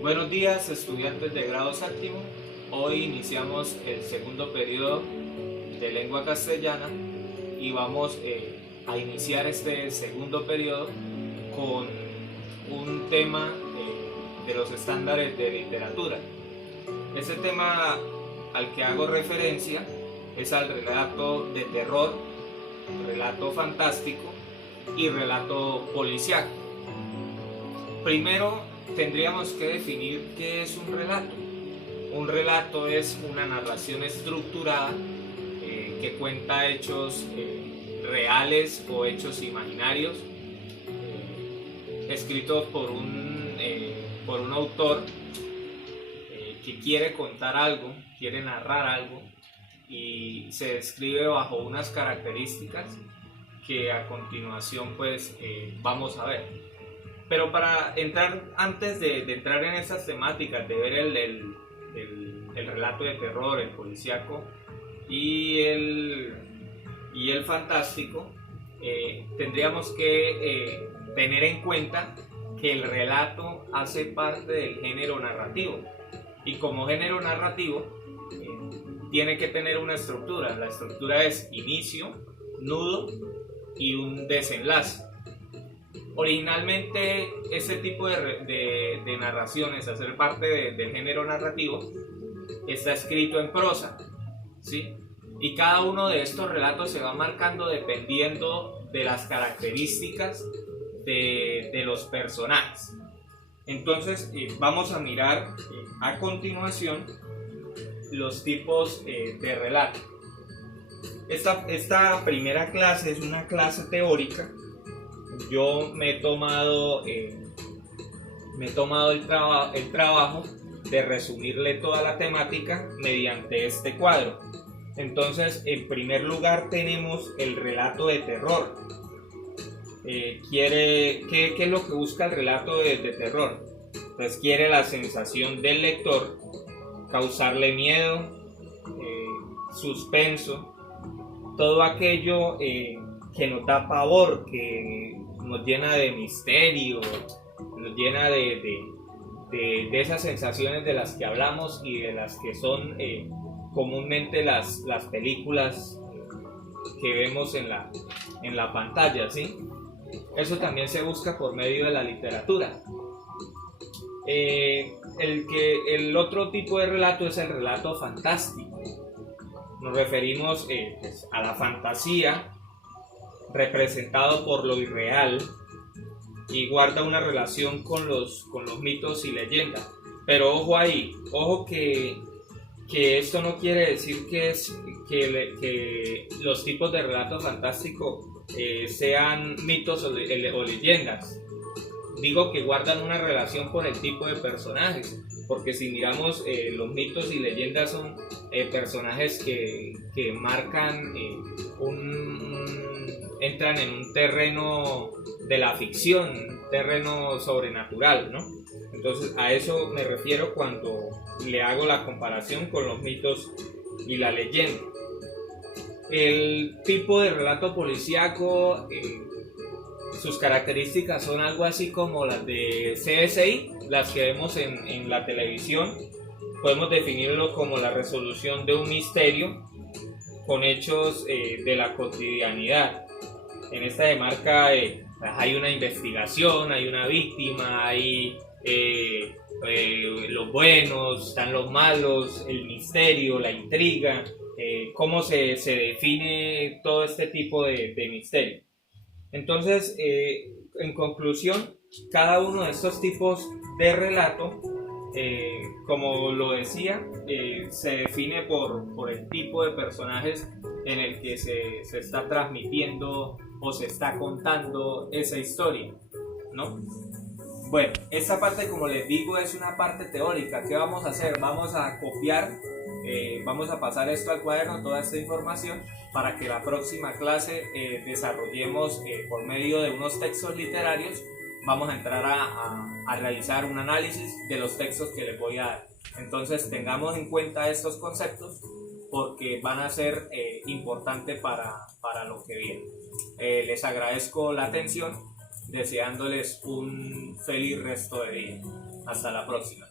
Buenos días, estudiantes de grado séptimo. Hoy iniciamos el segundo periodo de lengua castellana y vamos a iniciar este segundo periodo con un tema de los estándares de literatura. Ese tema al que hago referencia es al relato de terror, relato fantástico y relato policíaco. Primero tendríamos que definir qué es un relato. Un relato es una narración estructurada que cuenta hechos reales o hechos imaginarios escritos por un autor que quiere contar algo, quiere narrar algo y se describe bajo unas características que a continuación vamos a ver. Pero para entrar, antes de entrar en esas temáticas, de ver el relato de terror, el policíaco y el fantástico, tendríamos que tener en cuenta que el relato hace parte del género narrativo. Y como género narrativo, tiene que tener una estructura. La estructura es inicio, nudo y un desenlace. Originalmente este tipo de narraciones, hacer parte del género narrativo, está escrito en prosa, ¿sí? Y cada uno de estos relatos se va marcando dependiendo de las características de los personajes. Entonces vamos a mirar a continuación los tipos de relato. Esta primera clase es una clase teórica. Yo me he tomado el trabajo de resumirle toda la temática mediante este cuadro. Entonces, en primer lugar tenemos el relato de terror. ¿Qué es lo que busca el relato de terror? Pues quiere la sensación del lector, causarle miedo, suspenso, todo aquello que nos da pavor, que nos llena de misterio, nos llena de esas sensaciones de las que hablamos y de las que son comúnmente las películas que vemos en la pantalla, ¿sí? Eso también se busca por medio de la literatura. El otro tipo de relato es el relato fantástico. Nos referimos a la fantasía, representado por lo irreal, y guarda una relación con los mitos y leyendas. Pero ojo ahí, ojo que esto no quiere decir que los tipos de relato fantástico sean mitos o leyendas. Digo que guardan una relación con el tipo de personajes, porque si miramos los mitos y leyendas son personajes que marcan entran en un terreno de la ficción, un terreno sobrenatural, ¿no? Entonces a eso me refiero cuando le hago la comparación con los mitos y la leyenda. El tipo de relato policíaco, sus características son algo así como las de CSI, las que vemos en la televisión. Podemos definirlo como la resolución de un misterio con hechos de la cotidianidad. En esta demarca hay una investigación, hay una víctima, hay los buenos, están los malos, el misterio, la intriga, cómo se define todo este tipo de misterio. Entonces, en conclusión, cada uno de estos tipos de relato, como lo decía, se define por el tipo de personajes en el que se está transmitiendo o se está contando esa historia, ¿no? Bueno, esta parte, como les digo, es una parte teórica. ¿Qué vamos a hacer? Vamos a copiar, vamos a pasar esto al cuaderno, toda esta información, para que la próxima clase desarrollemos por medio de unos textos literarios. Vamos a entrar a realizar un análisis de los textos que les voy a dar. Entonces tengamos en cuenta estos conceptos porque van a ser importantes para lo que viene. Les agradezco la atención, deseándoles un feliz resto de día. Hasta la próxima.